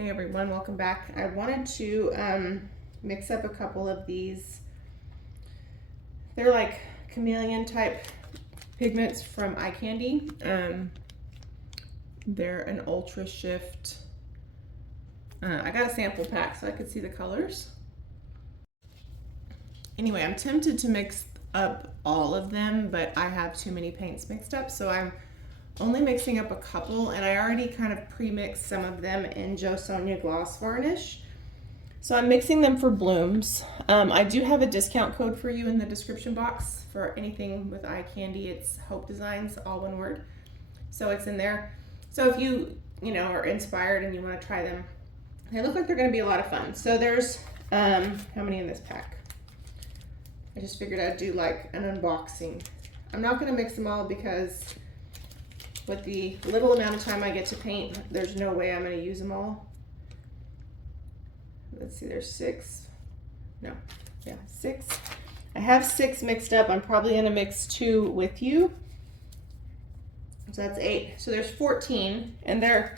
Hey everyone, welcome back. I wanted to mix up a couple of these. They're like Chameleon type pigments from Eye Candy. They're an ultra shift. I got a sample pack so I could see the colors. Anyway, I'm tempted to mix up all of them, but I have too many paints mixed up, so I'm only mixing up a couple, and I already kind of pre-mixed some of them in Sonja Gloss Varnish. So I'm mixing them for blooms. I do have a discount code for you in the description box for anything with Eye Candy. It's Hope Designs, all one word. So it's in there. So if you are inspired and you want to try them, they look like they're going to be a lot of fun. So there's, how many in this pack? I just figured I'd do like an unboxing. I'm not going to mix them all because with the little amount of time I get to paint, there's no way I'm going to use them all. Let's see, there's 6. No, yeah, 6. I have 6 mixed up. I'm probably going to mix 2 with you. So that's 8. So there's 14, and they're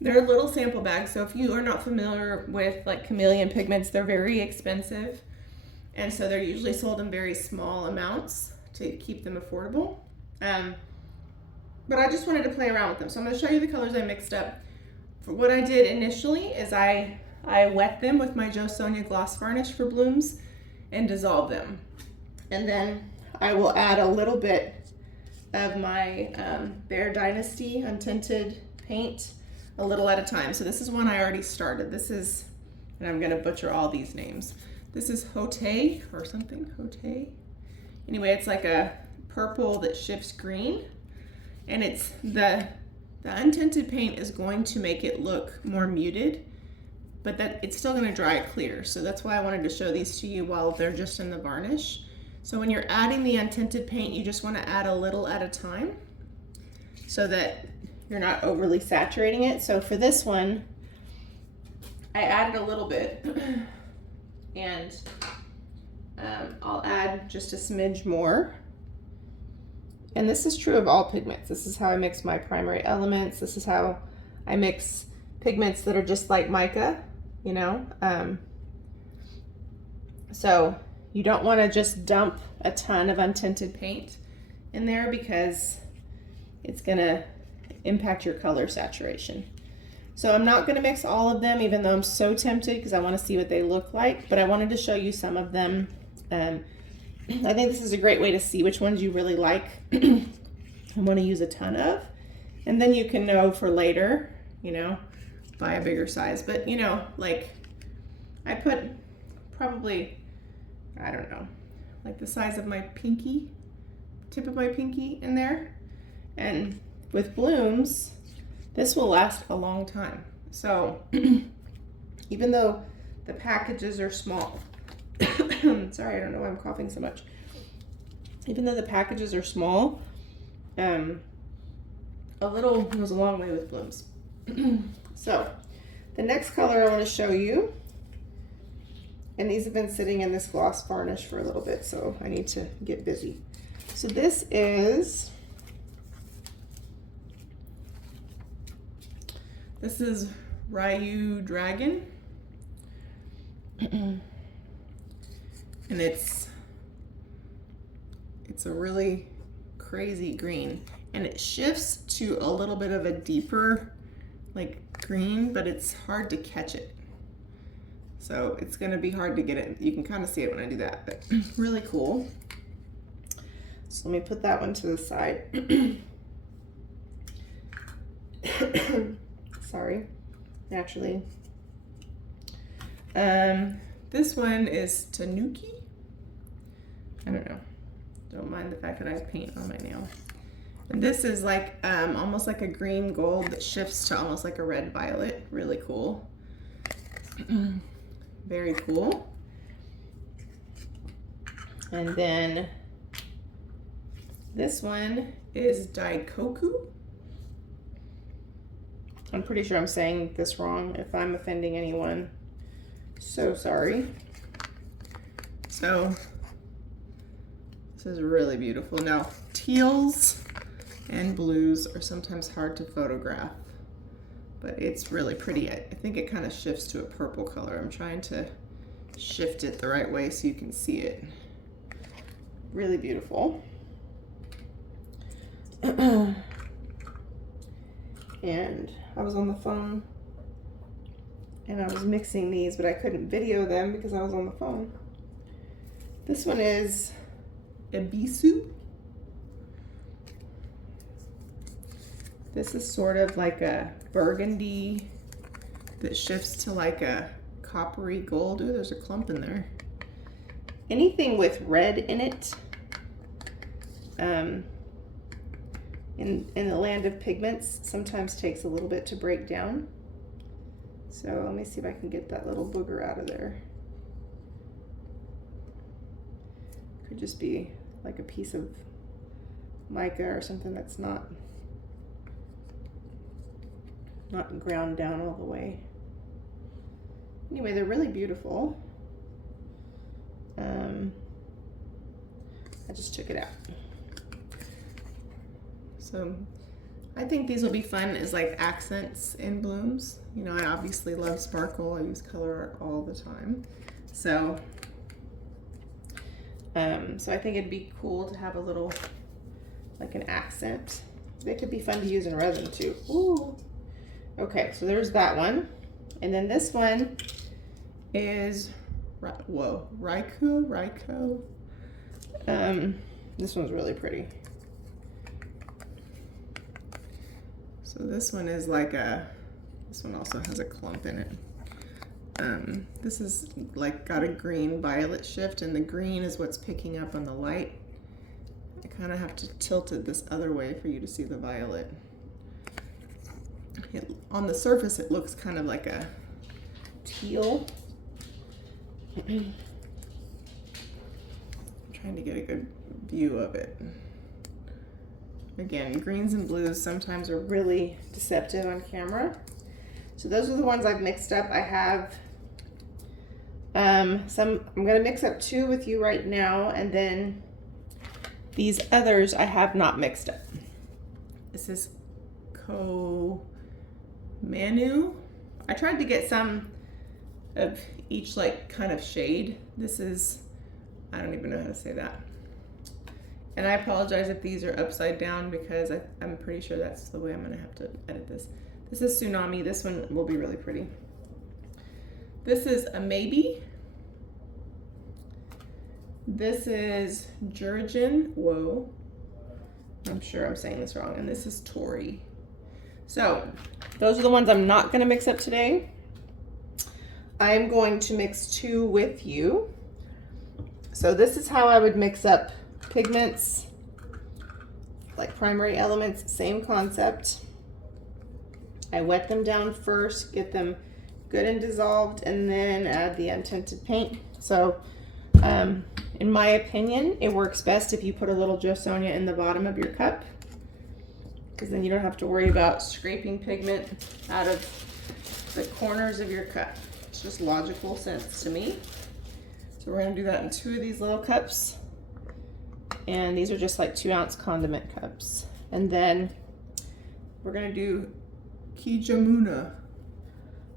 little sample bags. So if you are not familiar with like Chameleon pigments, they're very expensive. And so they're usually sold in very small amounts to keep them affordable. But I just wanted to play around with them. So I'm going to show you the colors I mixed up. For what I did initially is I wet them with my Sonja Gloss Varnish for blooms and dissolve them. And then I will add a little bit of my Bear Dynasty Untinted paint, a little at a time. So this is one I already started. This is, and I'm going to butcher all these names. This is Hote or something, Hote. Anyway, it's like a purple that shifts green. And it's the untinted paint is going to make it look more muted, but that it's still going to dry it clear. So that's why I wanted to show these to you while they're just in the varnish. So when you're adding the untinted paint, you just want to add a little at a time so that you're not overly saturating it. So for this one, I added a little bit, and I'll add just a smidge more. And this is true of all pigments. This is how I mix my primary elements. This is how I mix pigments that are just like mica, So you don't want to just dump a ton of untinted paint in there because it's going to impact your color saturation. So I'm not going to mix all of them, even though I'm so tempted because I want to see what they look like. But I wanted to show you some of them. I think this is a great way to see which ones you really like and want to use a ton of. And then you can know for later, buy a bigger size. But, like I put probably, I don't know, like the size of my pinky, tip of my pinky in there. And with blooms, this will last a long time. So even though the packages are small, sorry, I don't know why I'm coughing so much. Even though the packages are small, a little goes a long way with blooms. So the next color I want to show you, and these have been sitting in this gloss varnish for a little bit, so I need to get busy. So this is Ryu Dragon. And it's a really crazy green, and it shifts to a little bit of a deeper like green, but it's hard to catch it. So it's going to be hard to get it. You can kind of see it when I do that, but really cool. So let me put that one to the side. Sorry, actually. This one is Tanuki. I don't know. Don't mind the fact that I have paint on my nail. And this is like almost like a green gold that shifts to almost like a red violet. Really cool. Very cool. And then this one is Daikoku. I'm pretty sure I'm saying this wrong. If I'm offending anyone, so sorry. So this is really beautiful. Now, teals and blues are sometimes hard to photograph, but it's really pretty. I think it kind of shifts to a purple color. I'm trying to shift it the right way so you can see it. Really beautiful. And I was on the phone and I was mixing these, but I couldn't video them because I was on the phone. This one is Ebisu. This is sort of like a burgundy that shifts to like a coppery gold. Ooh, there's a clump in there. Anything with red in it, in the land of pigments, sometimes takes a little bit to break down. So let me see if I can get that little booger out of there. Could just be like a piece of mica or something that's not ground down all the way. Anyway, they're really beautiful. I just took it out. So I think these will be fun as like accents in blooms. You know, I obviously love sparkle. I use color art all the time. So I think it'd be cool to have a little, like an accent. They could be fun to use in resin too. Ooh. Okay, so there's that one. And then this one is, whoa, Ryko. This one's really pretty. So this one is like this one also has a clump in it. This is like got a green violet shift, and the green is what's picking up on the light. I kind of have to tilt it this other way for you to see the violet. On the surface, it looks kind of like a teal. I'm trying to get a good view of it. Again, greens and blues sometimes are really deceptive on camera. So those are the ones I've mixed up. I have I'm gonna mix up 2 with you right now, and then these others I have not mixed up. This is Manu. I tried to get some of each like kind of shade. This is, I don't even know how to say that. And I apologize if these are upside down because I'm pretty sure that's the way I'm gonna have to edit this. This is Tsunami. This one will be really pretty. This is a Maybe. This is Jurgen. Whoa. I'm sure I'm saying this wrong. And this is Tori. So those are the ones I'm not gonna mix up today. I'm going to mix 2 with you. So this is how I would mix up pigments, like primary elements, same concept. I wet them down first, get them good and dissolved, and then add the untinted paint. So in my opinion, it works best if you put a little Sonja in the bottom of your cup, because then you don't have to worry about scraping pigment out of the corners of your cup. It's just logical sense to me. So we're gonna do that in 2 of these little cups. And these are just like 2-ounce condiment cups. And then we're gonna do Kijamuna.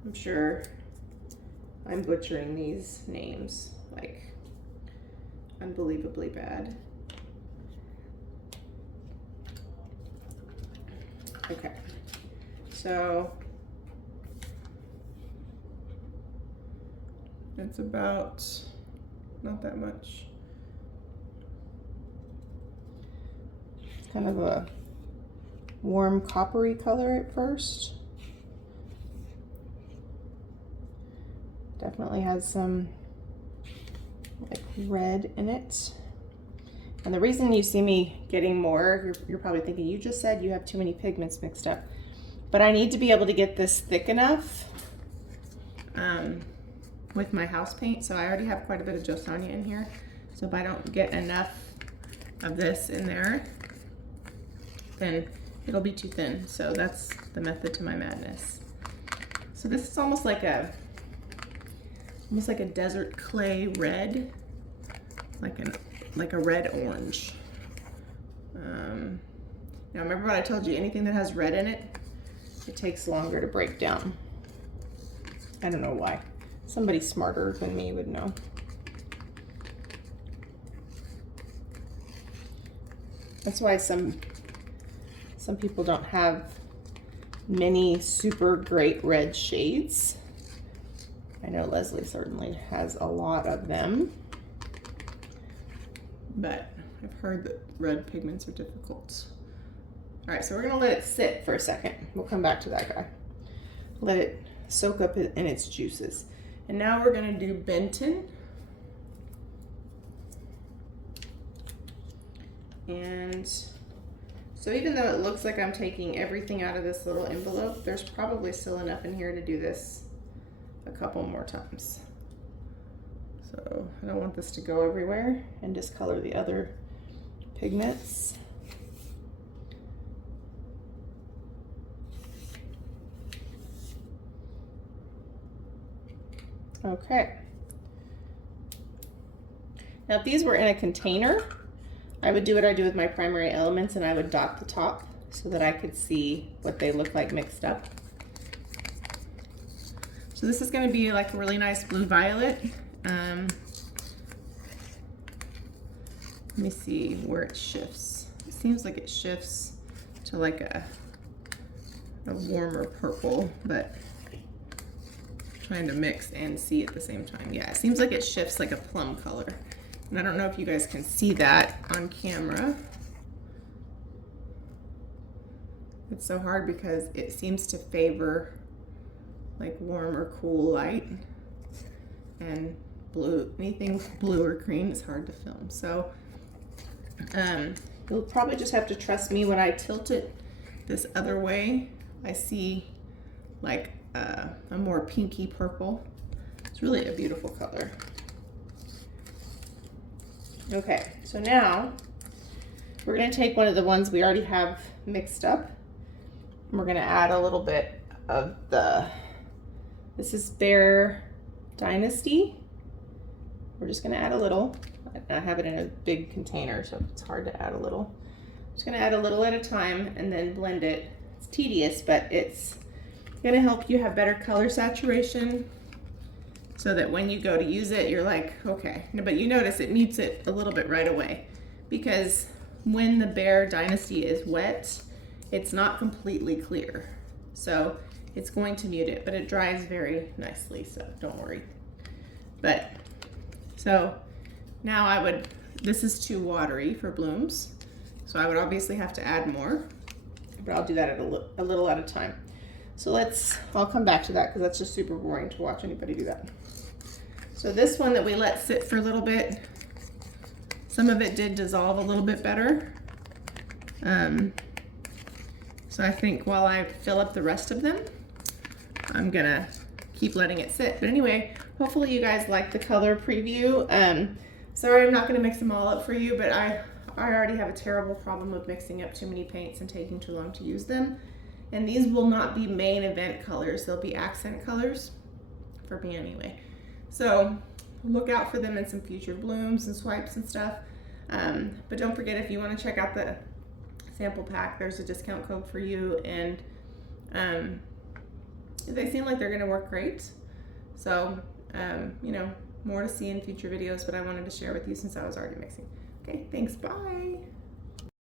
I'm sure I'm butchering these names, like unbelievably bad. Okay, so it's about, not that much. It's kind of a warm coppery color at first. Definitely has some like red in it. And the reason you see me getting more, you're probably thinking, you just said you have too many pigments mixed up. But I need to be able to get this thick enough with my house paint. So I already have quite a bit of Sonja in here. So if I don't get enough of this in there, then it'll be too thin. So that's the method to my madness. So this is almost like a desert clay red, like a red orange. Now remember what I told you, anything that has red in it it takes longer to break down. I don't know why. Somebody smarter than me would know. That's why some people don't have many super great red shades. I know Leslie certainly has a lot of them, but I've heard that red pigments are difficult. All right, so we're gonna let it sit for a second. We'll come back to that guy. Let it soak up in its juices. And now we're gonna do Benton. And so even though it looks like I'm taking everything out of this little envelope, there's probably still enough in here to do this a couple more times. So I don't want this to go everywhere, and discolor the other pigments. Okay. Now if these were in a container, I would do what I do with my primary elements, and I would dot the top so that I could see what they look like mixed up. So this is going to be like a really nice blue violet. Let me see where it shifts. It seems like it shifts to like a warmer purple, but trying to mix and see at the same time. Yeah, it seems like it shifts like a plum color. And I don't know if you guys can see that on camera. It's so hard because it seems to favor like warm or cool light, and blue, anything blue or green is hard to film. So you'll probably just have to trust me. When I tilt it this other way, I see like a more pinky purple. It's really a beautiful color. Okay, so now we're going to take one of the ones we already have mixed up, and we're going to add a little bit of this is Bear Dynasty. We're just going to add a little. I have it in a big container, so it's hard to add a little. Just going to add a little at a time and then blend it. It's tedious, but it's going to help you have better color saturation, so that when you go to use it, you're like, okay. But you notice it mutes it a little bit right away, because when the Bear Dynasty is wet, it's not completely clear. So it's going to mute it, but it dries very nicely, so don't worry. But, so now this is too watery for blooms, so I would obviously have to add more, but I'll do that at a little at a time. So I'll come back to that because that's just super boring to watch anybody do that. So this one that we let sit for a little bit, some of it did dissolve a little bit better. So I think while I fill up the rest of them, I'm gonna keep letting it sit. But anyway, hopefully you guys like the color preview. Sorry I'm not gonna mix them all up for you, but I already have a terrible problem with mixing up too many paints and taking too long to use them. And these will not be main event colors, they'll be accent colors, for me anyway. So look out for them in some future blooms and swipes and stuff. But don't forget, if you want to check out the sample pack, there's a discount code for you, and they seem like they're going to work great. So, you know, more to see in future videos, but I wanted to share with you since I was already mixing. Okay, thanks, bye.